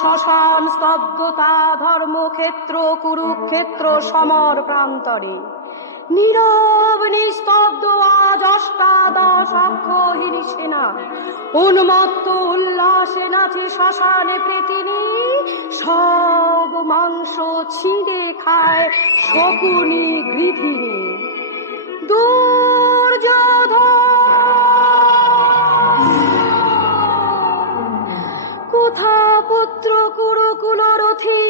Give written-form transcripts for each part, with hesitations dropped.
শ্মশান স্তব্ধতা, ধর্মক্ষেত্র কুরুক্ষেত্র সমর প্রান্তরে। নীরব নিস্তব্ধ আজ অষ্টাদশ অক্ষহীন সেনা, উন্মত্ত উল্লাসে নাচে শ্মশানে প্রেতিনী। সব মাংস ছিঁড়ে খায় শকুনি গৃধিনী। কোথা পুত্র কুরুকুলরথী,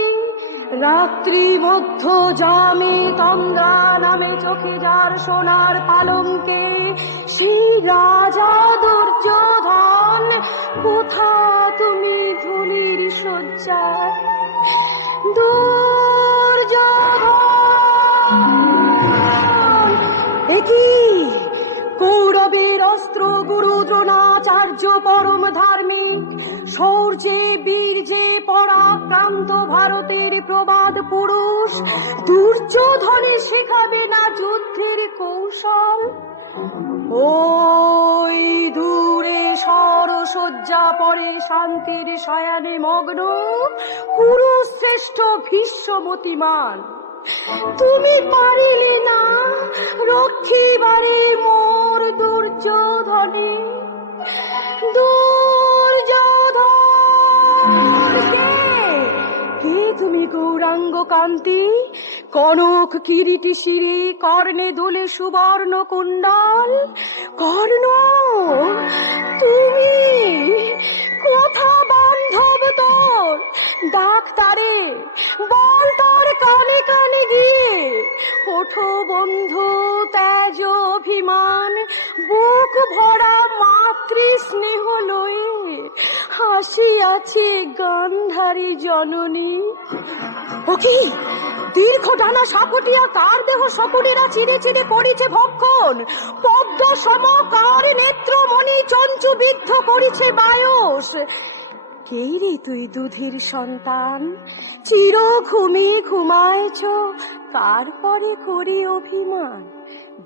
রাত্রি মধ্য জামে তন্দ্রা নামে চোখে যার সোনার পালঙ্কে, সেই রাজা দুর্যোধন। কোথা তুমি ধুলির শয্যায় দুর্যোধন? একই কৌরবের অস্ত্র গুরু দ্রোণাচার্য পরম ধার্মিক, শৌর্যে বীর্যে পরাক্রান্ত ভারতের প্রবাদ পুরুষ। দুর্যোধনে শেখাবে না যুদ্ধের কৌশল? ওই দূরে সরসজ্জা পরে শান্তির শয়ানে মগ্ন কুরুশ্রেষ্ঠ ভীষ্মমতিমান। তুমি পারিলে না রক্ষিবারে মোর দুর্যোধনে। কে তুমি গৌরাঙ্গ কান্তি, কনক কিরীটি শিরে, কর্ণে দোলে সুবর্ণ কুণ্ডল। কর্ণ তুমি, কোথা বান্ধব তোর? ডাক্তারে বল তোর কানে কানে গিয়ে, ওঠো বন্ধু তেজ অভিমান, বুক ভরা মাতৃ স্নেহ লয়ে হাসিয়াছে গান্ধারী জননী। ও কি দীর্ঘ ডানা সাপটিয়া কার দেহ শকুনেরা চিরে চিরে করিছে ভক্ষণ? পদ্ম সম কার নেত্রমণি চঞ্চু বিদ্ধ করিছে বায়স। কে রে তুই দুধের সন্তান, চির ঘুমে ঘুমায়ছ, কার পরে করি অভিমান?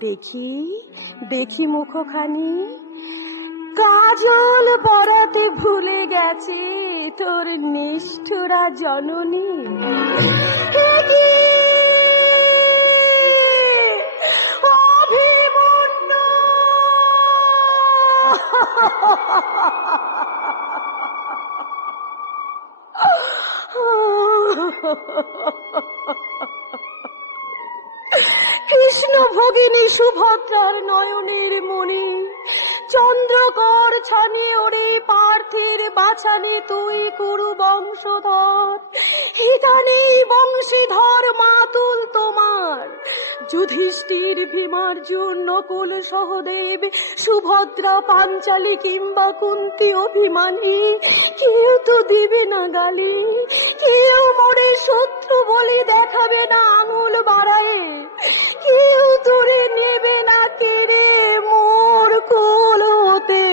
দেখি দেখি মুখখানি, কাজল পরাতে ভুলে গেছে তোর নিষ্ঠুরা জননী। অভিমন্যু কৃষ্ণ ভগিনী সুভদ্রার নয়নের মণি, চন্দ্রকর ছানি ওরে পার্থের বাছানে তুই কুরু বংশধর। হিতানে বংশীধর মাতুল তোমার, যুধিষ্ঠির ভীমার্জুন নকুল সহদেব সুভদ্রা পাঞ্চালী কিংবা কুন্তি অভিমানী। কেউ তো দিবে না গালি, কেউ মোরে শত্রু বলে দেখাবে না আঙুল বাড়ায়, কেউ তোরে নেবে না কেড়ে মোর কোল হতে।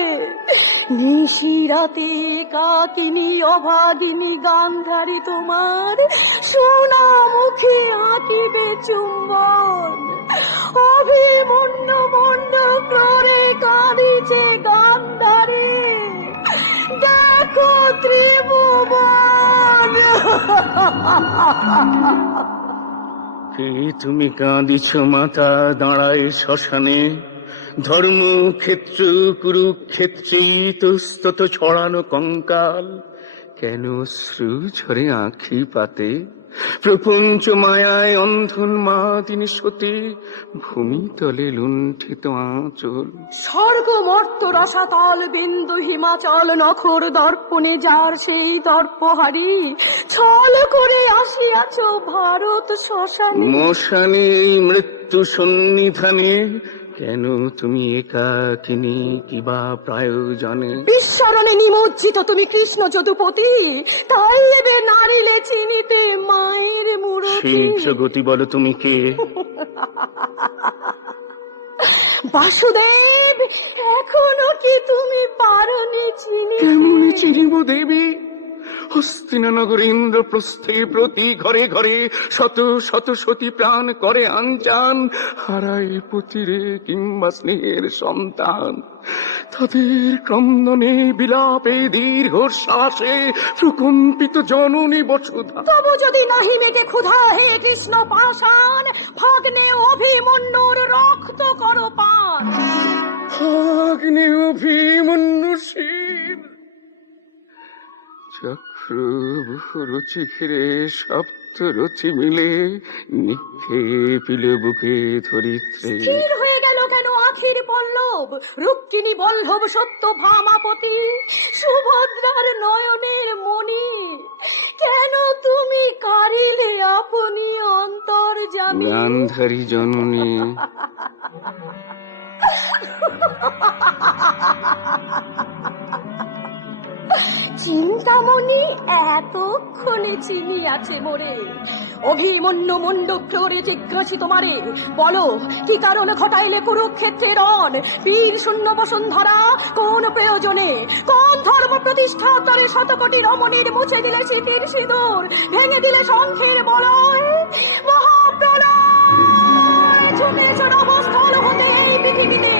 নিশিরাতে কাকিনী অভাগিনী গান্ধারী তোমার, সোনা মুখে আঁকিবে চুম্বন। অভিমন্যু মন্ড ক্রোরে কাঁদিছে গান্ধারী, দেখো ত্রিভুবন। কে তুমি কাঁদিছ মাতা দাঁড়ায় শ্মশানে? ধর্মক্ষেত্র কুরুক্ষেত্রে ইতস্তত ছড়ানো কঙ্কাল। কেন শ্রু ঝরে আঁখি পাতে? প্রপঞ্চ মায়ায় অন্ধন মা তিনি সতী, ভূমিতলে লুণ্ঠিত আঁচল। স্বর্গ মর্ত রসাতল বিন্দু হিমাচল, নখর দর্পণে যার সেই দর্পহারি, ছল করে আসিয়াছ ভারত শ্মশানে। মশানে এই মৃত্যু সন্নিধানে কেন তুমি একাকিনী কিবা প্রয়োজনে? বিস্মরণে নিমজ্জিত তুমি কৃষ্ণ যদুপতি, তাই এবে নারিলে চিনিতে মায়ের মূরতি। শীঘ্র গতি বলো তুমি কে? বাসুদেব, এখনো কি তুমি পারনি চিনি? কেমন চিনিব দেবী? হস্তিনানগর ইন্দ্রপ্রস্থে প্রতি ঘরে ঘরে শত শত সতী প্রাণ করে আনচান, হারায় পতিরে কিংবা স্নেহের সন্তান। তাদের ক্রন্দনে বিলাপে দীর্ঘশ্বাসে প্রকম্পিত জননী বসুধা। তবু যদি নাহি মেটে ক্ষুধা হে কৃষ্ণ পাষাণ, ভাগ্নে অভিমন্যুর রক্ত করো পান। ভাগ্নে অভিমন্যু শির চক্র রুচি ঘিরে সপ্ত রচি মিলে নিক্ষেপিল বুকে ধরিত্রে। স্থির হয়ে গেল কেন আখির পল্লব, রুক্মিণী বল্লভ সত্য ভামাপতি, সুভদ্রার নয়নের মণি, কেন তুমি কারিলে আপনি অন্তর্যামী। গান্ধারী জননী চিন্তামণি এতক্ষণে চিনিয়াছে মোরে। অভিমন্যু মণ্ডক্রোরে জিজ্ঞাসি তোমারে, বলো কি কারণ ঘটাইলে কুরুক্ষেত্রে রণ, বীর শূন্য বসুন্ধরা কোন প্রয়োজনে, কোন ধর্ম প্রতিষ্ঠার তরে শতকোটি রমণীর মুছে দিলে স্মৃতির সিঁদুর, ভেঙে দিলে শঙ্খের বলয়, মহাপ্রলয় ছুটেছে নভস্থল হতে এই পৃথিবীতে।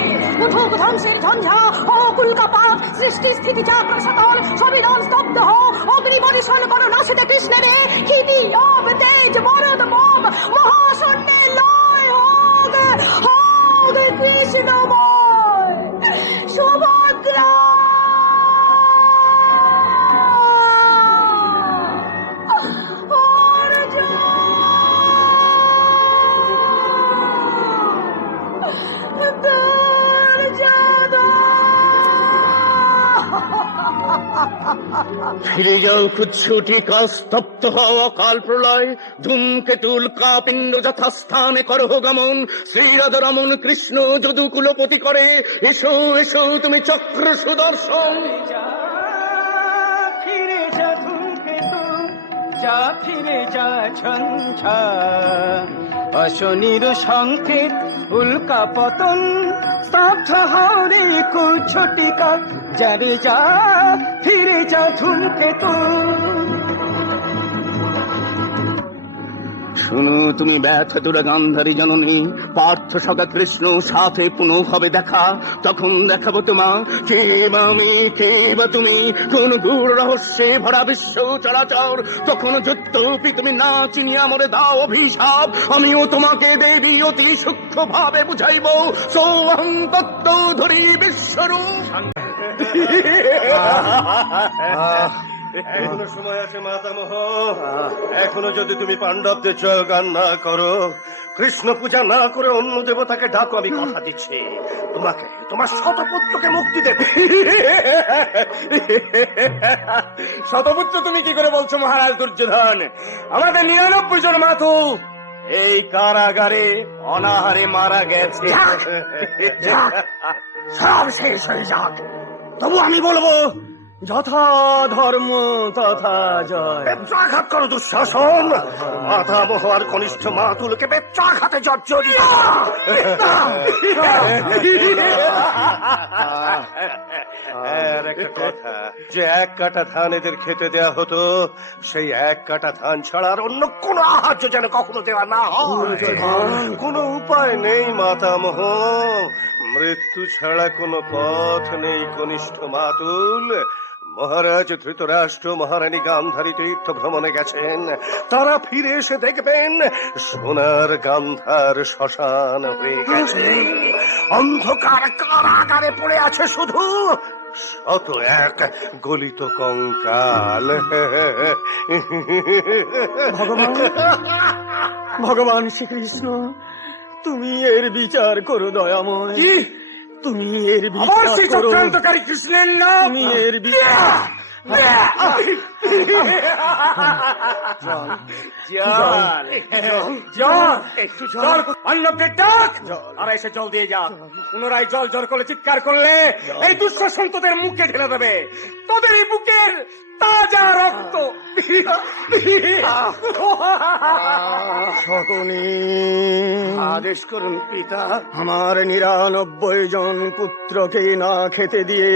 উঠুক ধ্বংসের ঝঞ্ঝা ও কুলকাপাত, সৃষ্টি স্থিতি চাক্র সকল সবিধান স্তব্ধ হো, অগ্নি বর্ষণ করো নাশিতে কৃষ্ণের ক্ষিতি অব তেজ বরদ মম, মহাশূন্যে লয় হোক হোক কৃষ্ণময়। সুভদ্রা ফিরে যাও কুৎসুটিকা, স্তব্ধ হও অকাল প্রলয়, ধূমকেতুল কাপিণ্ড যথাস্থানে করহ গমন, শ্রীরাধা রমন কৃষ্ণ যদু কুলপতি করে, এসো এসো তুমি চক্র সুদর্শন। ফিরে যা ধূমকেতু, যা ফিরে যা ঝঞ্ঝা, অশনির সংকেত উল্কা পতন, স্তব্ধ হরে কুচ্ছটিকা, যারে যা ফিরে যা ধূমকেতু। শুনো তুমি ব্যথা গান্ধারী জননী, পার্থ সখা কৃষ্ণ সাথে পুনঃ হবে দেখা, তখন দেখাবো তোমা কে বা আমি কে বা তুমি, কোন গূঢ় রহস্যে ভরা বিশ্ব চরাচর। তখন যদ্যপি তুমি না চিনিয়া মরে দাও অভিশাপ, আমিও তোমাকে দেবী অতি সূক্ষ্ম ভাবে বুঝাইব, সোহং তত্ত্ব ধরি বিশ্বরূপ। এখনো সময় আছে মাতামহ, এখনো যদি তুমি পাণ্ডবদের জয়গান না করো, কৃষ্ণ পূজা না করে অন্য দেবতাকে ডাকো, আমি কথা দিচ্ছি তোমাকে তোমার শতপুত্রকে মুক্তি দেবে। শতপুত্র তুমি কি করে বলছো মহারাজ দুর্যোধন? আমাদের 99 জন মাতু এই কারাগারে অনাহারে মারা গেছে। সব শেষ হয়ে যাক, তবু আমি বলবো যথা ধর্ম তথা জয়। বেত্রাঘাত করো দুঃশাসন, মাতামহ আর কনিষ্ঠ মাতুলকে বেত্রাঘাতে জর্জরিত। আর একটা কথা, যে 1 কাঠা ধান এদের খেতে দেয়া হতো, সেই 1 কাঠা ধান ছাড়া আর অন্য কোন আহার্য যেন কখনো দেওয়া না হয়। কোনো উপায় নেই মাতামহ, মৃত্যু ছাড়া কোনো পথ নেই কনিষ্ঠ মাতুল। মহারাজ ধৃতরাষ্ট্র মহারানী গান্ধারী তীর্থ ভ্রমণে গেছেন, তারা ফিরে এসে দেখবেন সোনার গান্ধার শ্মশান হয়ে গেছে, অন্ধকার কারাগারে পড়ে আছে শুধু 101 গলিত কঙ্কাল। ভগবান শ্রীকৃষ্ণ, তুমি এর বিচার করো দয়াময়, তুমি এর বিচার করো। চক্রান্তকারী কৃষ্ণের নাম, তুমি এর বিচার। অন্যকে ডাক আর এসে জল দিয়ে যা। পুনরায় জল জল করে চিৎকার করলে এই দুঃশাসন তোদের মুখে ঢেলে দেবে, তোদের এই বুকের তাজা রক্ত। শকুনি, আদেশ করুন পিতা। আমার 99 জন পুত্রকে না খেতে দিয়ে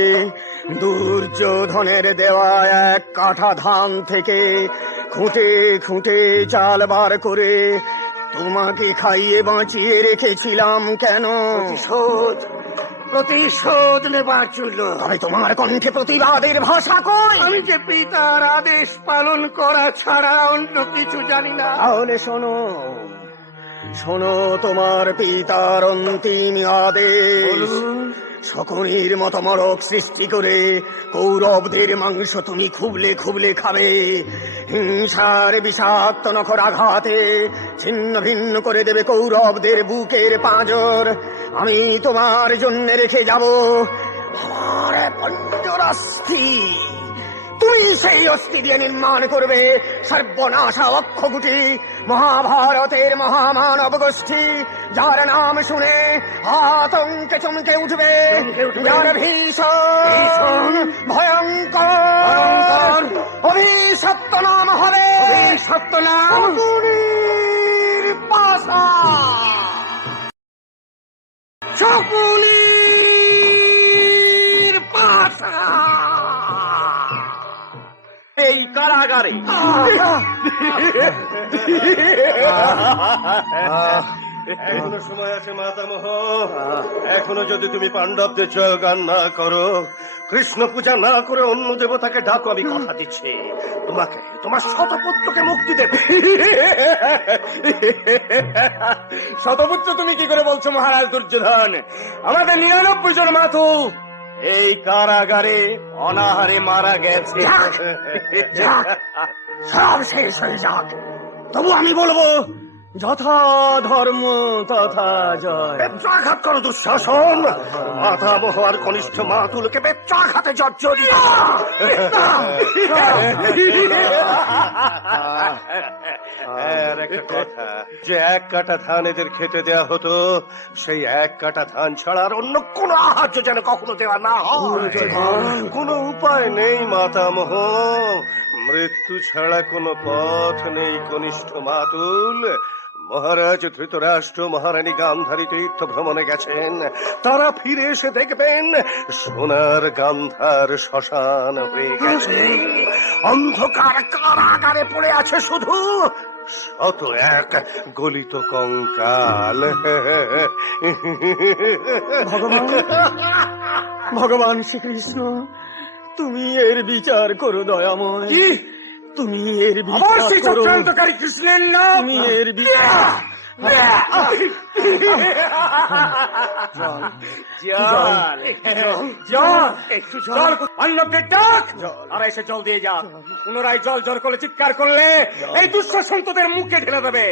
দুর্যোধনের দেওয়া 1 কাঠা ধান থেকে খুঁটে খুঁটে চাল বার করে তোমাকে খাইয়ে বাঁচিয়ে রেখেছিলাম কেন? প্রতিশোধ নেবার জন্য। তবে তোমার কণ্ঠে প্রতিবাদের ভাষা কই? আমি যে পিতার আদেশ পালন করা ছাড়া অন্য কিছু জানি না। তাহলে শোনো শোনো, তোমার পিতার অন্তিম আদেশ। শকুনির মতো মরক সৃষ্টি করে কৌরবদের মাংস তুমি খুবলে খুবলে খাবে। হিংসার বিষাক্ত নখর আঘাতে ছিন্ন ভিন্ন করে দেবে কৌরবদের বুকের পাঁজর। আমি তোমার জন্য রেখে যাব আমার পঞ্জরাস্থি। তুমি সেই অস্থি দিয়ে নির্মাণ করবে সর্বনাশা অক্ষগুটি, মহাভারতের মহামানব গোষ্ঠী, যার নাম শুনে আতঙ্কে চমকে উঠবে, যার ভীষণ ভয়ঙ্কর অভিশপ্ত নাম হবে, অভিশপ্ত নাম শকুনির পাশা। শকুনির পাশা এই কারাগারে। এখনো সময় আছে মাতামহ। এখনো যদি তুমি পাণ্ডবদের জয়গান না করো, কৃষ্ণ পূজা না করে অন্য দেবতাকে ডাকো, আমি কথা দিচ্ছি তোমাকে তোমার শতপুত্রকে মুক্তি দেবে। শতপুত্র তুমি কি করে বলছো মহারাজ দুর্যোধন? আমাদের 99 জন মাথু এই কারাগারে অনাহারে মারা গেছে। সব শেষ হয়ে যাক, তবু আমি বলবো যথা ধর্ম তথা জয়। বেত্রাঘাত করো দুঃশাসন। মাতামহ আর কনিষ্ঠ মাতুলকে বেত্রাঘাতে জর্জরিত। আর একটা কথা, যে 1 কাঠা ধান এদের খেতে দেয়া হতো, সেই 1 কাঠা ধান ছাড়া আর অন্য কোনো আহার্য যেন কখনো দেওয়া না হয়। কোনো উপায় নেই মাতামহ, মৃত্যু ছাড়া কোনো পথ নেই কনিষ্ঠ মাতুল। মহারাজ ধৃতরাষ্ট্র মহারানী গান্ধারী তীর্থ ভ্রমণে গেছেন। তারা ফিরে এসে দেখবেন সোনার গান্ধার শ্মশান হয়ে গেছে। অন্ধকার কারাগারে পড়ে আছে শুধু 101 গলিত কঙ্কাল। ভগবান শ্রীকৃষ্ণ, তুমি এর বিচার করো দয়াময়। তুমি এর বিচার করো। কৃষ্ণের নাম তুমি এর বিচার। অন্যকে ডাক আর এসে জল দিয়ে যা। পুনরায় জল জল করে চিৎকার করলে এই দুঃশাসন তোদের মুখে ঢেলে দেবে,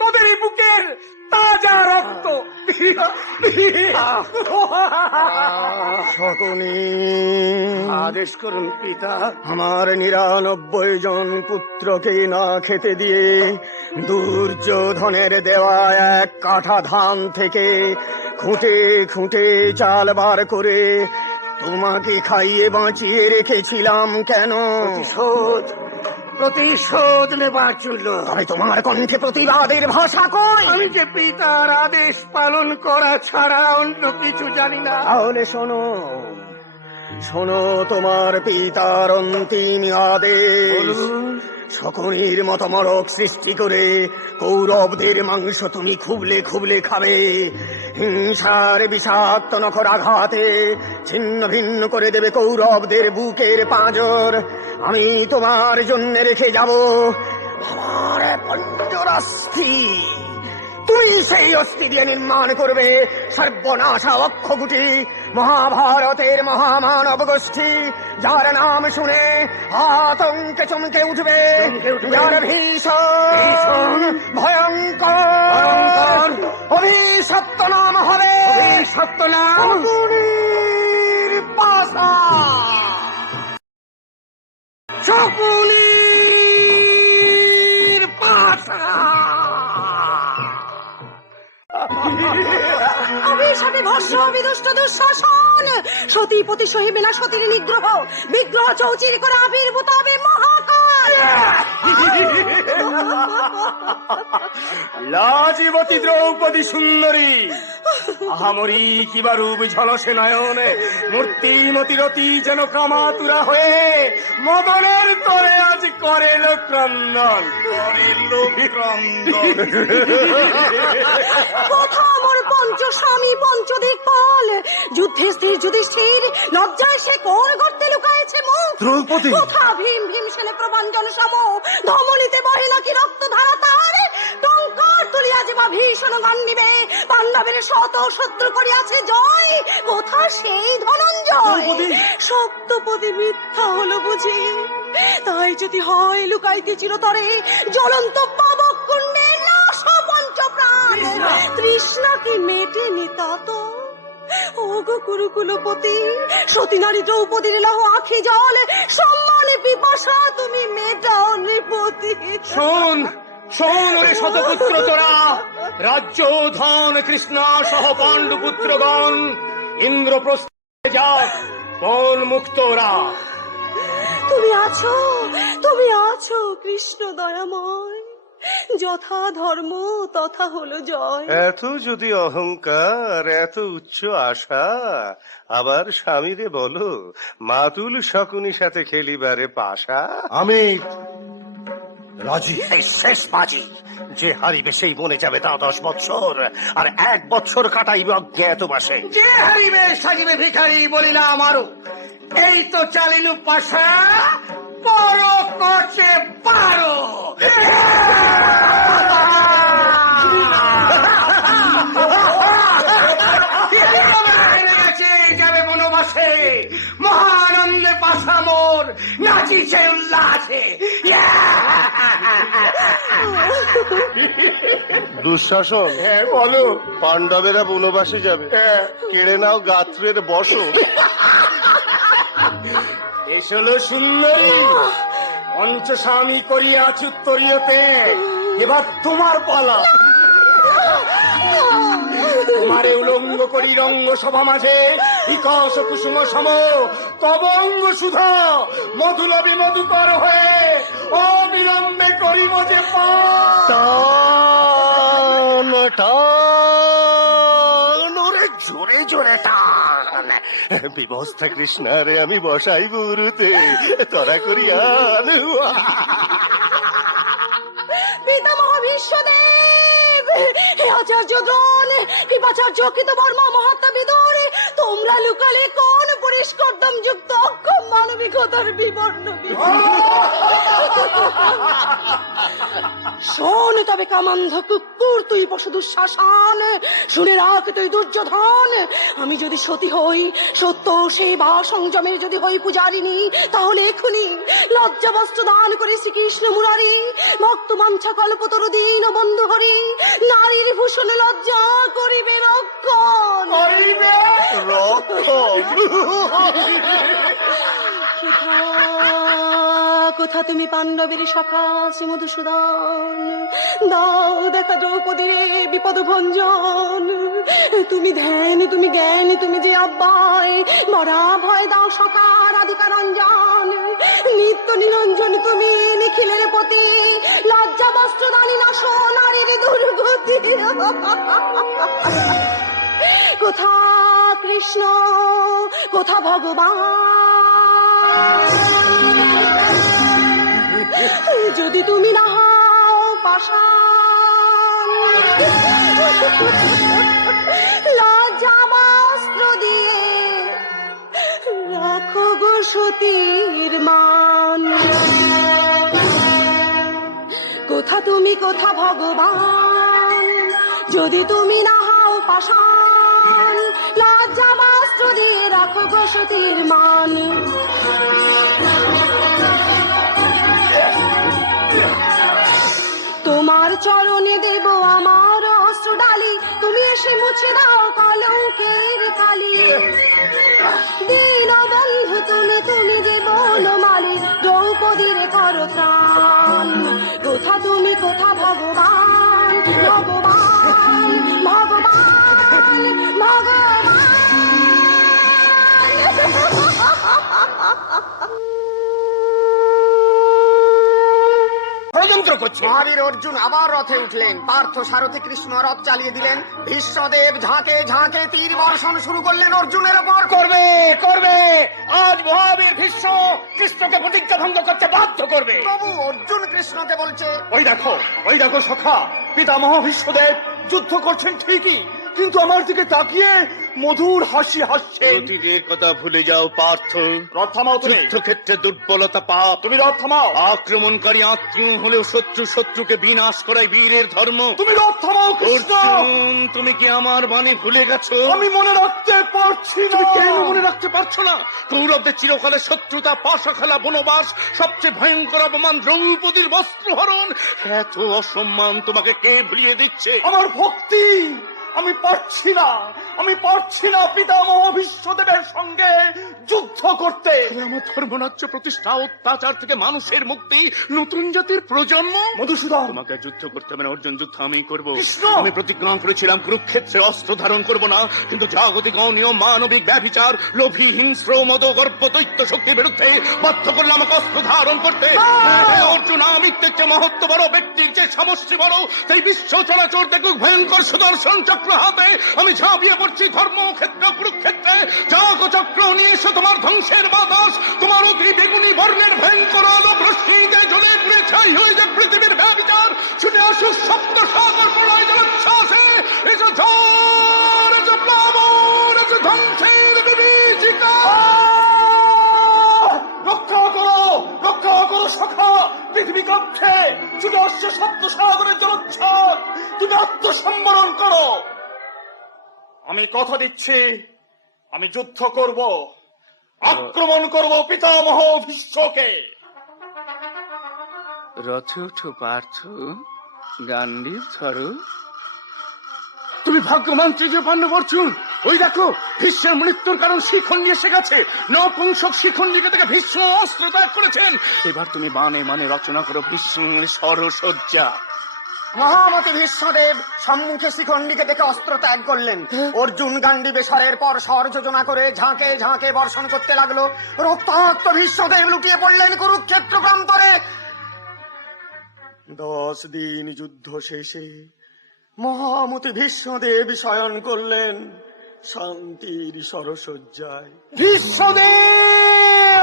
তোদের এই বুকের তাজা রক্ত। শকুনি, আদেশ করুন পিতা। আমার 99 জন পুত্রকে না খেতে দিয়ে দুর্যোধনের দেওয়া 1 কাঠা ধান থেকে খুঁটে খুঁটে চাল বার করে তোমাকে খাইয়ে বাঁচিয়ে রেখেছিলাম কেন? প্রতিশোধ নেবার জন্য। তবে তোমার কণ্ঠে প্রতিবাদের ভাষা কই? আমি যে পিতার আদেশ পালন করা ছাড়া অন্য কিছু জানি না। তাহলে শোনো শোনো, তোমার পিতার অন্তিম আদেশ। শকুনির মতো মরক সৃষ্টি করে কৌরবদের মাংস তুমি খুবলে খুবলে খাবে। হিংসার বিষাক্ত নখর আঘাতে ছিন্ন ভিন্ন করে দেবে কৌরবদের বুকের পাঁজর। আমি তোমার জন্য রেখে যাব আমার পঞ্জরাস্থি। তুমি সেই অস্থি দিয়ে নির্মাণ করবে সর্বনাশা অক্ষগুটি, মহাভারতের মহামানব গোষ্ঠী, যার নাম শুনে আতঙ্কে চমকে উঠবে, যার ভীষণ ভয়ঙ্কর অভিশপ্ত নাম হবে, অভিশপ্ত নাম শকুনির পাশা। শকুনির পাশা। অভিশাপে ভস্য বিদুষ্ট দুঃশাসন, সতীপতি সহিবে না সতীর নিগ্রহ, বিগ্রহ চৌচির করে আবির্ভূত হবে মহাকাল। লাজবতী দ্রৌপদী সুন্দরী, আহামরি কিবা রূপ ঝলসে নয়নে, মূর্তিমতি রতি যেন কামাতুরা হয়ে মদনের তরে আজ করেল ক্রন্দন, করেল ক্রন্দন। কথা আমার পঞ্চস্বামী পঞ্চদিকপাল, যুদ্ধে স্থির যুধিষ্ঠির, লজ্জায় সে কোন গর্তে লুকায়েছে মুখ। দ্রৌপদী! কথা ভীম ভীমসেনে প্রভাঞ্জন সম, ধমনীতে বহে নাকি রক্ত ধারা তার, টঙ্কার তুলিয়া যে বা ভীষণ গান্ডিবে, পাণ্ডবের শত শত্রু করিয়াছে জয়, কথা সেই ধনঞ্জয়। সপ্তপদী মিথ্যা হলো বুঝি, তাই যদি হয় লুকাইতে চিরতরে জ্বলন্ত পাবক কুণ্ডে নাশ পঞ্চপ্রাণ, তৃষ্ণা কি মেটেনি তাত। ওগো কুরুকুলপতি, সতী নারী দ্রৌপদীর লাহ আখি জল, সম্মানে পিপাসা তুমি মেটাও নৃপতি। শোন শোন ওরে শতপুত্র তোরা, রাজ্য ধন কৃষ্ণা সহ পাণ্ডু পুত্রগণ ইন্দ্রপ্রস্থে যাক, বন মুক্তরা। তুমি আছো কৃষ্ণ দয়াময়, যথা ধর্ম তথা হলো জয়। এত যদি অহংকার, এত উচ্চ আশা, আবার স্বামীরে বলো মাতুল শকুনির সাথে খেলিবারে পাশা। আমি রাজি। এই শেষ বাজি, যে হারিবে সেই বনে যাবে তা 10 বৎসর, আর 1 বৎসর কাটাইবে অজ্ঞাতবাসে। যে হারিবে সাজিবে ভিখারি বলিলাম আরো, এই তো চালিলু পাশা, পর করছে পারো। যাবে বনবাসে, মহানন্দে পাশা মোর নাচিছে উল্লাসে। দুঃশাসন, বলো। পাণ্ডবেরা বনবাসে যাবে, কেড়ে নাও গাত্রের বসো। এসলো সুন্দরী, পঞ্চস্বামী করিয়াছ উত্তরীয়তে, এবার তোমার পালা। তোমারে উলঙ্গ করি রঙ্গ সভা মাঝে, বিকশ কুসুম সম তবঙ্গ সুধা, মধুলবী মধুকর হয়ে অবিলম্বে করিব যে টান টান, ওরে জোরে জোরে টান। বিবস্তা কৃষ্ণারে আমি বসাই বুরুতে, তোরা করিয়ান। পিতামহ বিশ্বদেব, হে আচার্য দ্রোণ, কৃপাচার্য কৃতবর্মা, মহাত্মা বিদুর, তোমরা লুকালে কোন পরিষ্কর্দম যুক্ত অক্ষম মানবিকতার বিবর্ণ। শোন তবে কামান্ধ কুকুর, তুই পশু দুঃশাসন, শুনে রাখ তুই দুর্যোধন, আমি যদি সতী হই সত্য সেবা সংযমের যদি হই পূজারিণী, তাহলে এখুনি লজ্জা বস্ত্র দান করে শ্রীকৃষ্ণ মুরারি, ভক্ত মাঞ্ছা কল্পতরু দীন বন্ধু হরি, নারীর ভূষণ লজ্জা করিবে রক্ষণ। কোথা তুমি পাণ্ডবের সখা শ্রী মধুসূদন, দাও দেখা দ্রৌপদী বিপদ ভঞ্জন, তুমি ধ্যান তুমি জ্ঞান তুমি যে আব্বাই, বড়া ভয় দাও সখা রাধিকা রঞ্জন, নিত্য নিরঞ্জন তুমি নিখিলের পতি, লজ্জা বস্ত্র দানি নাশ নারীর দুর্গতি। কোথা কৃষ্ণ কোথা ভগবান, যদি তুমি না হও পাষাণ, লজ্জা বস্ত্র দিয়ে রাখো গো সতীর মান। কোথা তুমি কোথা ভগবান, যদি তুমি না হও পাষাণ, লজ্জা বস্ত্র দিয়ে রাখো গো সতীর মান। তোমার চরণে দেব আমার অস্ত্র ডালি, তুমি এসে মুছে দাও কলঙ্কের কালি। দীন বন্ধু তুমি তুমি যে বনমালী, দ্রৌপদীর করো ত্রাণ। কোথা তুমি কোথা ভগবান, ভগবান ভগবান ভগবান। ষড়যন্ত্র করছে। হচ্ছে। মহাবীর অর্জুন আবার রথে উঠলেন, পার্থ সারথি কৃষ্ণ রথ চালিয়ে দিলেন, ভীষ্মদেব ঝাঁকে ঝাঁকে তীর বর্ষণ শুরু করলেন অর্জুনের ওপর। করবে করবে, আজ মহাবীর ভীষ্ম কৃষ্ণকে প্রতিজ্ঞা ভঙ্গ করতে বাধ্য করবে। প্রভু, অর্জুন কৃষ্ণকে বলছে, ওই দেখো সখা, পিতামহ ভীষ্মদেব যুদ্ধ করছেন ঠিকই, কিন্তু আমার দিকে তাকিয়ে মধুর হাসি হাসছেন। অতীতের কথা ভুলে যাও পার্থ। রথ থামাও তুমি, যুদ্ধক্ষেত্রে দুর্বলতা পাপ। তুমি রথ থামাও, আক্রমণকারী আত্মীয় হলেও শত্রুকে বিনাশ করাই বীরের ধর্ম। তুমি রথ থামাও কৃষ্ণ। অর্জুন, তুমি কি আমার বাণী ভুলে গেছো? আমি মনে রাখতে পারছি না। তুমি কেন মনে রাখতে পারছো না? কৌরবদের চিরকালে শত্রুতা, পাশাখেলা, বনবাস, সবচেয়ে ভয়ঙ্কর অপমান দ্রৌপদীর বস্ত্রহরণ, এত অসম্মান তোমাকে কে ভুলিয়ে দিচ্ছে? আমার ভক্তি, আমি পারছি না পিতামহ ভীষ্মদেবের সঙ্গে যুদ্ধ করতে। আমার ধর্মরাজ্য প্রতিষ্ঠা, অত্যাচার থেকে মানুষের মুক্তি, নতুন জাতির প্রজন্ম। মধুসূদন, তোমাকে যুদ্ধ করতে হবে না অর্জুন, যুদ্ধ আমি করব। কৃষ্ণ! আমি প্রতিজ্ঞা করেছিলাম কুরুক্ষেত্রে অস্ত্র ধারণ করব না, কিন্তু জাগতিক অনিয়ম, মানবিক ব্যভিচার, লোভী, হিংস্র, মদগর্ভ, দৈত্য শক্তির বিরুদ্ধে বাধ্য করলে আমাকে অস্ত্র ধারণ করতে। অর্জুন, আমিত্বের চেয়ে মহত্ব বড়, ব্যক্তির চেয়ে সমষ্টি বড়, তাই বিশ্ব চরাচর দেখুক ভয়ঙ্কর সুদর্শন চক্র হাতে আমি ঝাঁপিয়ে পড়ছি ধর্মক্ষেত্র কুরুক্ষেত্রে। যাগ চক্র নিয়ে এসো তোমার ধ্বংসের বাতাস, তোমার অতি বেগুনি বর্ণের ভয়ঙ্কর আলোক রশ্মিতে জ্বলে পুড়ে ছাই হয়ে যাক পৃথিবীর ব্যভিচার। ছুটে আসুক সপ্ত সাগর প্রলয় জলোচ্ছ্বাসে, এসো ঝড়, এসো প্লাবন, এসো ধ্বংসের বিভীষিকা। রক্ষা করো সখা, পৃথিবী কক্ষে ছুটে আসছে সপ্ত সাগরের জলোচ্ছ্বাস, তুমি আত্মসম্বরণ করো। আমি কথা দিচ্ছি, আমি যুদ্ধ করব, আক্রমণ করব পিতামহ ভীষ্মকে। রথে ওঠো পার্থ, গান্ডীব ধরো। তুমি ভাগ্যবান তৃতীয় পাণ্ডব অর্জুন। ওই দেখো, ভীষ্মের মৃত্যুর কারণ শিখণ্ডী এসে গেছে। নপুংসক শিখণ্ডীকে থেকে ভীষ্ম অস্ত্র ত্যাগ করেছেন। এবার তুমি বানে মানে রচনা করো ভীষ্মের সরসজ্জা। মহামতি ভীষ্মদেব সম্মুখে শিখণ্ডীকে দেখে অস্ত্র ত্যাগ করলেন। অর্জুন গান্ডীবে স্বরের পর স্বর যোজনা করে ঝাঁকে ঝাঁকে বর্ষণ করতে লাগলো। রক্তাক্ত ভীষ্মদেব লুটিয়ে পড়লেন কুরুক্ষেত্র প্রান্তরে। 10 দিন যুদ্ধ শেষে মহামতি ভীষ্মদেব শয়ন করলেন শান্তির সরসজ্জায়। ভীষ্মদেব!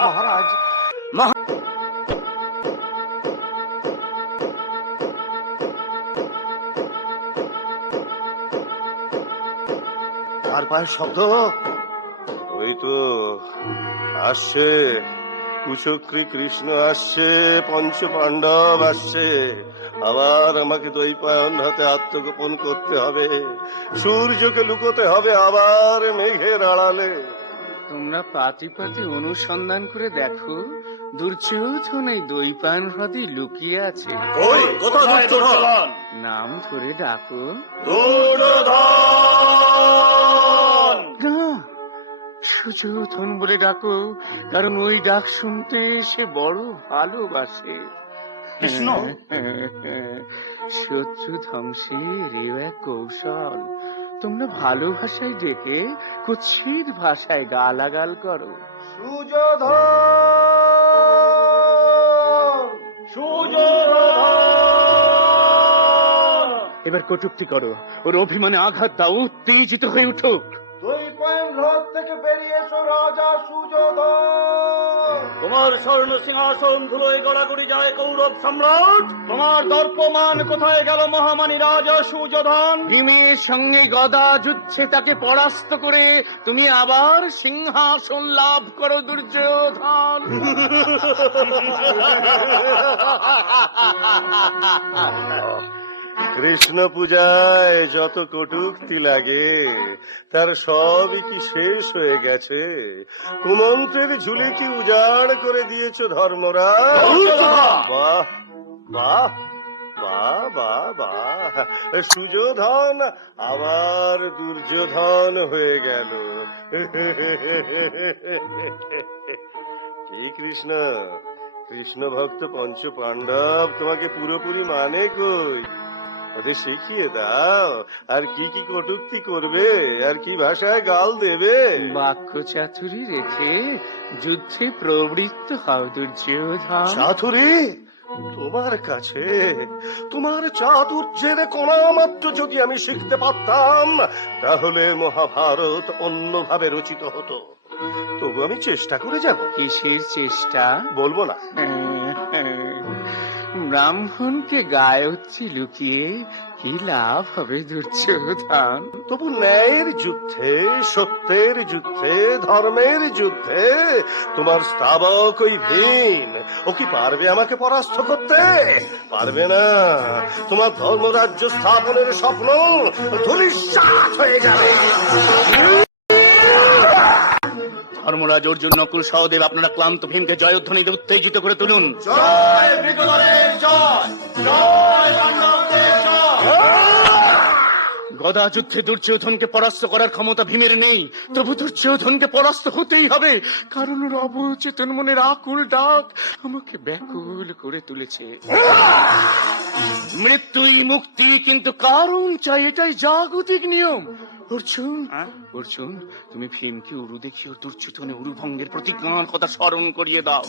মহারাজ, কার পায়ের শব্দ? ওই তো আসছে কুচক্রী কৃষ্ণ আসছে, পঞ্চ পাণ্ডব আসছে। আবার আমাকে দৈপায়ন হাতে আত্মগোপন করতে হবে, সূর্যকে লুকোতে হবে আবার মেঘের আড়ালে। তোমরা পাতি পাতি অনুসন্ধান করে দেখো, দুর্যোধন এই দৈপায়ন হ্রদে লুকিয়ে আছে। কোথায় দুর্যোধন? নাম ধরে ডাকো। দুর্যোধন! না, সুযোধন বলে ডাকো, কারণ ওই ডাক শুনতে সে বড় ভালোবাসে। কৃষ্ণ? শত্রু ধ্বংসের এও এক কৌশল। তোমরা ভালো ভাষায় ডেকে কুৎসিত ভাষায় গালাগাল করো। এবার কটূক্তি করো, ওর অভিমানে আঘাত দাও, উত্তেজিত হয়ে উঠুক। তোমার স্বর্ণ সিংহাসন ধুলোয় গড়াগড়ি যায় কৌরব সম্রাট। তোমার দর্পমান কোথায় গেল মহামানী রাজা সুযোধন? ভীমের সঙ্গে গদা যুদ্ধে তাকে পরাস্ত করে তুমি আবার সিংহাসন লাভ করো দুর্যোধন। কৃষ্ণ পূজায় যত কটূক্তি লাগে তার সবই কি শেষ হয়ে গেছে? কুমন্ত্রের ঝুলি কি উজাড় করে দিয়েছ ধর্মরাজ? বাহ বাহ বাহ বাহ বাহ, সুযোধন আবার দুর্যোধন হয়ে গেল। কি কৃষ্ণ, কৃষ্ণ ভক্ত পঞ্চ পাণ্ডব তোমাকে পুরোপুরি মানে কই? ওদের শিখিয়ে দাও আর কি কি কটূক্তি করবে আর কি ভাষায় গাল দেবে। বাক্য চাতুরি রেখে যুদ্ধে প্রবৃত্ত হও দুর্যোধন। চাতুরি তোমার কাছে, তোমার চাতুর্যের কোনা মাত্র যদি আমি শিখতে পারতাম তাহলে মহাভারত অন্যভাবে রচিত হতো। তবু আমি চেষ্টা করে যাব। কিসের চেষ্টা? বলবো না। ব্রাহ্মণকে গায়ত্রী লুকিয়ে কি লাভ হবে দুর্যোধন? তবু ন্যায়ের যুদ্ধে, সত্যের যুদ্ধে, ধর্মের যুদ্ধে তোমার স্তাবক ওই ভীম, ও কি পারবে আমাকে পরাস্ত করতে? পারবে না। তোমার ধর্মরাজ্য স্থাপনের স্বপ্ন ধূলিসাৎ হয়ে যাবে। ধর্মরাজ অর্জুন, নকুল, সহদেব, আপনারা ক্লান্ত ভীমকে জয়ধ্বনিতে উত্তেজিত করে তুলুন। জয় বিগতের জয়, জয় পাণ্ডবদের জয়। গদা যুদ্ধে দুর্যোধনকে পরাস্ত করার ক্ষমতা ভীমের নেই, তবু দুর্যোধনকে পরাস্ত হতেই হবে, কারণ ওর অবচেতন মনের আকুল ডাক আমাকে ব্যাকুল করে তুলেছে। মৃত্যুই মুক্তি, কিন্তু কারণ চাই, এটাই জাগতিক নিয়ম। অর্জুন, অর্জুন, তুমি ভীমকে উরু দেখিয়ে ওর দুর্যোধনে উরু ভঙ্গের প্রতিজ্ঞার কথা স্মরণ করিয়ে দাও।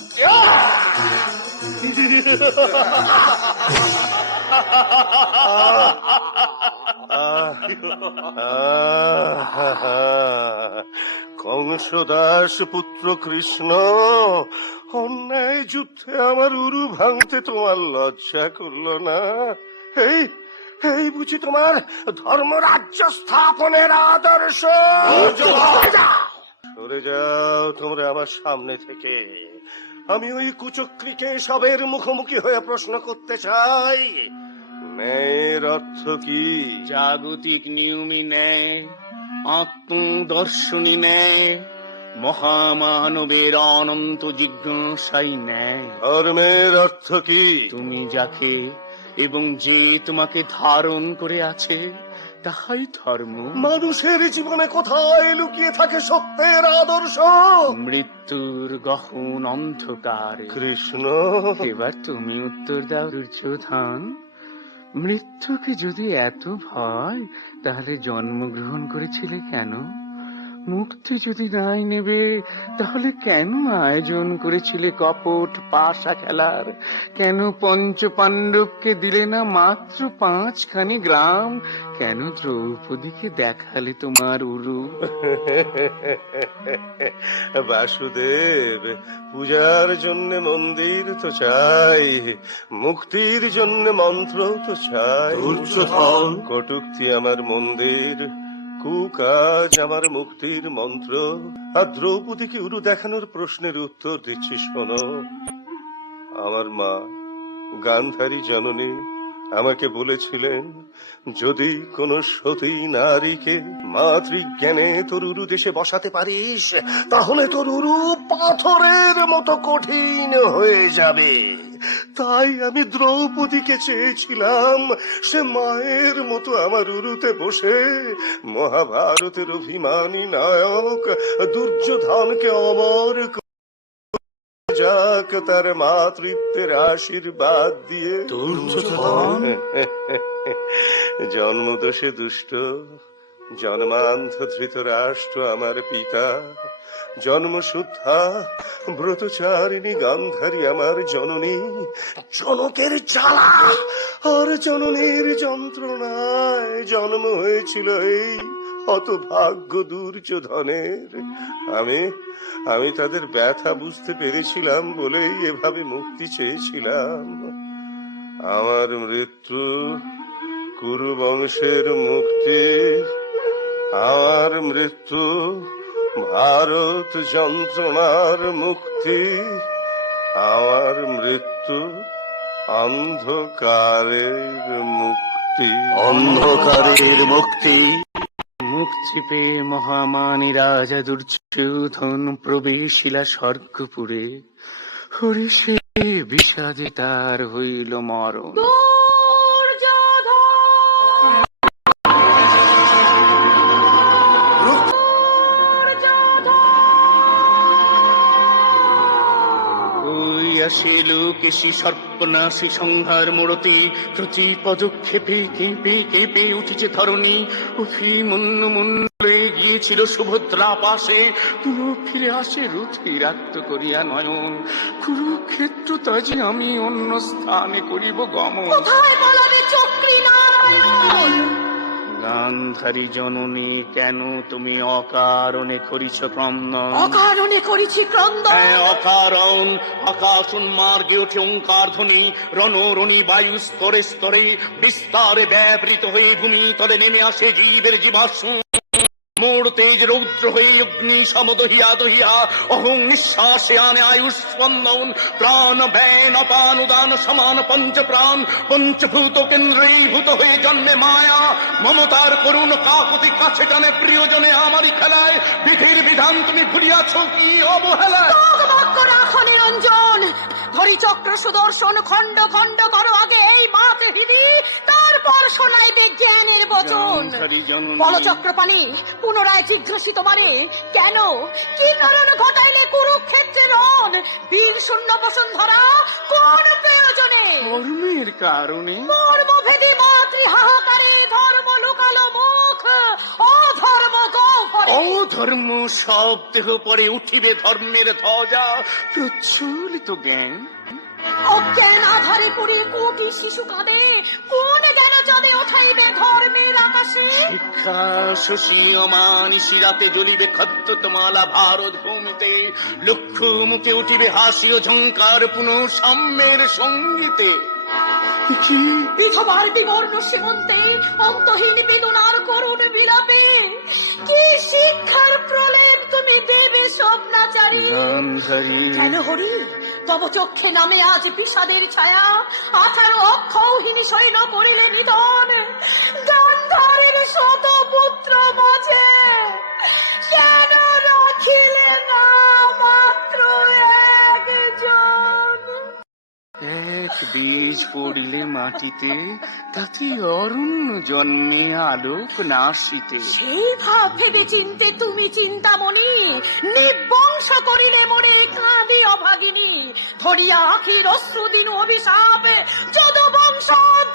কংসদাস পুত্র কৃষ্ণ, অন্যায় যুদ্ধে আমার উরু ভাঙতে তোমার লজ্জা করলো না? এই এই বুঝি তোমার ধর্মরাজ্য স্থাপনের আদর্শ? সরে যাও তোমরা আমার সামনে থেকে। আমি ওই কুচক্রীকে সবের মুখোমুখি হয়ে প্রশ্ন করতে চাই, ন্যায়ের অর্থ কি? জাগতিক নিয়মই ন্যায়, আত্মদর্শনী ন্যায়, মহামানবের অনন্ত জিজ্ঞাসাই ন্যায়। ধর্মের অর্থ কি? তুমি যাকে এবং যে তোমাকে ধারণ করে আছে তাহাই ধর্ম। মানুষের জীবনে কোথায় লুকিয়ে থাকে সত্যের আদর্শ? মৃত্যুর গহন অন্ধকারে। কৃষ্ণ, এবার তুমি উত্তর দাও দুর্যোধন। মৃত্যুকে যদি এত ভয়, তাহলে জন্মগ্রহণ করেছিলে কেন? মুক্তি যদি নাই নেবে, তাহলে কেন আয়োজন করেছিলে কপট পাশা খেলার? কেন পঞ্চ পাণ্ডবকে দিলে না মাত্র 5খানি গ্রাম? কেন দ্রৌপদীকে দেখালে তোমার উরু? বাসুদেব, পূজার জন্য মন্দির তো চাই, মুক্তির জন্য মন্ত্র তো চাই। কটূক্তি আমার মন্দির, কুকাজ আমার মুক্তির মন্ত্র। আর দ্রৌপদীকে উরু দেখানোর প্রশ্নের উত্তর দিচ্ছি শোনো। আমার মা গান্ধারী জননী আমাকে বলেছিলেন, যদি কোন সতী নারীকে মাতৃজ্ঞানে তোর উরু দেশে বসাতে পারিস, তাহলে তোর উরু পাথরের মতো কঠিন হয়ে যাবে। তাই আমি দ্রৌপদীকে চেয়েছিলাম সে মায়ের মতো আমার উরুতে বসে মহাভারতের অভিমানী নায়ক দুর্যোধনকে অমর যাক তার মাতৃত্বের আশীর্বাদ দিয়ে। জন্মদোষে দুষ্ট, জন্মান্ধ ধৃতরাষ্ট্র আমার পিতা, জন্মশুদ্ধা ব্রতচারিণী গান্ধারী আমার জননী। জনকের জ্বালা আর জননীর যন্ত্রণায় জন্ম হয়েছিল এই হতভাগ্য দুর্যোধনের। আমি তাদের ব্যথা বুঝতে পেরেছিলাম বলেই এভাবে মুক্তি চেয়েছিলাম। আমার মৃত্যু কুরু বংশের মুক্তি, আমার মৃত্যু ভারত যন্ত্রণার মুক্তি, আমার মৃত্যু অন্ধকারের মুক্তি। অন্ধকারের মুক্তি। মুক্তি পেয়ে মহামানী রাজা দুর্যোধন প্রবেশিলা স্বর্গপুরে। হরি সে বিষাদে তার হইল মরণ। ওই আসিল কেশি সর্প সর্বনাশী সংহার মূরতি প্রতি পদক্ষেপে কেঁপে কেঁপে উঠেছে ধরণী। উফি মুন্নু মুন্নু গিয়েছিল সুভদ্রা পাশে, পুনঃ ফিরে আসে রুধিরাক্ত করিয়া নয়ন। কুরুক্ষেত্র তাজি আমি অন্য স্থানে করিব গমন। কোথায় পালাবে চক্রী নারায়ণ? গান্ধারী জননী, কেন তুমি অকারণে করিছ ক্রন্দন? অকারণে করেছি ক্রন্দন। হ্যাঁ, অকারণ। আকাশ উন্মার্গে ওঠে ওঙ্কার ধ্বনি, রণরণি বায়ু স্তরে স্তরে বিস্তারে ব্যাপৃত হয়ে ভূমি তলে নেমে আসে জীবের জীবাশ্ম। মোর তেজ রৌদ্র হয়ে অগ্নি সমদহিয়া দহিয়া অহং নিঃশ্বাসে আনে আয়ুষ স্পন্দন। প্রাণ ব্যন অপান উদান সমান পঞ্চ প্রাণ, পঞ্চভূত কেন্দ্রীভূত হয়ে জন্মে মায়া। মমতার করুণ কাকুতি কাছে টানে প্রিয়জনে আমারই খেলায়। বিধির বিধান তুমি ভুলিয়াছ কি অবহেলায়? বাক্য রাখো নিরঞ্জন, ধরি চক্র সুদর্শন খণ্ড খণ্ড করো আগে এই মাতে হৃদি, তারপর শোনাইবে জ্ঞানের বচন। গান্ধারী জননী, বল চক্রপাণি, পুনরায় জিজ্ঞাসি তোমারে, কেন কি কারণ ঘটাইলে কুরুক্ষেত্রের রণ? বীর শূন্য বসুন্ধরা কোন প্রয়োজনে? ধর্মের কারণে। মর্মভেদী মাতৃ হাহাকারে ধর্ম লুকালো মুখ, অধর্ম গহ্বরে। অধর্ম সব দেহ পরে উঠিবে ধর্মের ধ্বজা, প্রচলিত জ্ঞান। অজ্ঞান আধারে পড়ে কোটি শিশু কাঁদে, কোন জ্ঞান যাবে ওঠাইবে ধর্মের আকাশে? শিক্ষা শশী অমানিসী রাতে জ্বলিবে খদ্যতমালা ভারত ভূমিতে। লক্ষ মুখে উঠিবে হাসি ও ঝঙ্কার পুনঃ সাম্যের সঙ্গীতে। কি বিধবার বিবর্ণ সীমন্তে অন্তহীন বেদনার করুণ বিলাপে, কি শিক্ষার প্রলেপ তুমি দেবে স্বপ্নাচারী? গান্ধারী, কেন হরি তব চক্ষে নামে আজ বিষাদের ছায়া? 18 অক্ষৌহিনী শৈল করিলে নিধন, গান্ধারের শত পুত্র মাঝে কেন রাখিলে না মাত্র একজন? এক বীজ পড়িলে মাটিতে, তাতে অরণ্য জন্মে আলোক নাশিতে। সেই ভাব ভেবে চিনতে তুমি চিন্তামণি, নিবংশ করিলে মোরে কাঁদি অভাগিনী। ধরিয়া আখির অশ্রু দিন অভিশাপ, যদ বংশ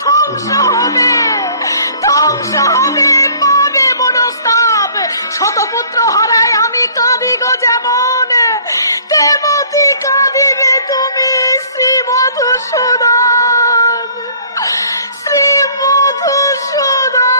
ধ্বংস হবে, ধ্বংস হবে পাবে মনস্তাপ। শতপুত্র হারায় আমি কাঁদি গো যেমন, তেমতি কাঁদিবে তুমি শ্রী মধুসূদন, শ্রী মধুসূদন।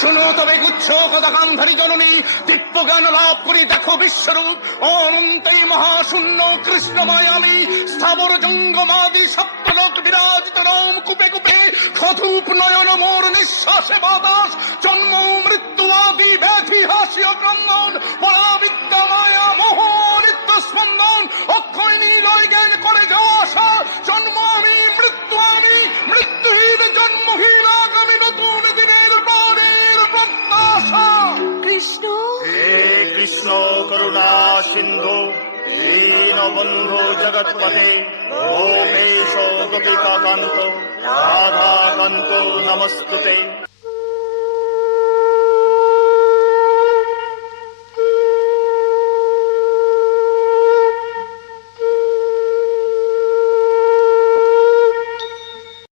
শোনো তবে গুচ্ছ কথা গান্ধারী জননী, দিব্যজ্ঞান লাভ করি দেখো বিশ্বরূপ। অনন্তে মহাশূন্য কৃষ্ণময় আমি, স্থাবর জঙ্গমাদি সপ্তলোক বিরাজিত রোম কূপে কূপে। খধূপ নয়ন মোর নিঃশ্বাসে বাতাস, জন্ম মৃত্যু আদি ব্যাধি হাসিও ক্রন্দন। পরাবিদ্যা মায়া মোহ নিত্য স্পন্দন, অক্ষয় নীলয় জ্ঞান করে যাওয়া আশা। জন্ম আমি মৃত্যু আমি, মৃত্যুহীন জন্মহীন আগামী নতুন দিনের পরের প্রত্যাশা। কৃষ্ণ হে কৃষ্ণ করুণা সিন্ধু, দীনবন্ধু জগৎপতে, গোপেশ গোপিকাকান্ত, রাধাকান্ত নমস্তুতে।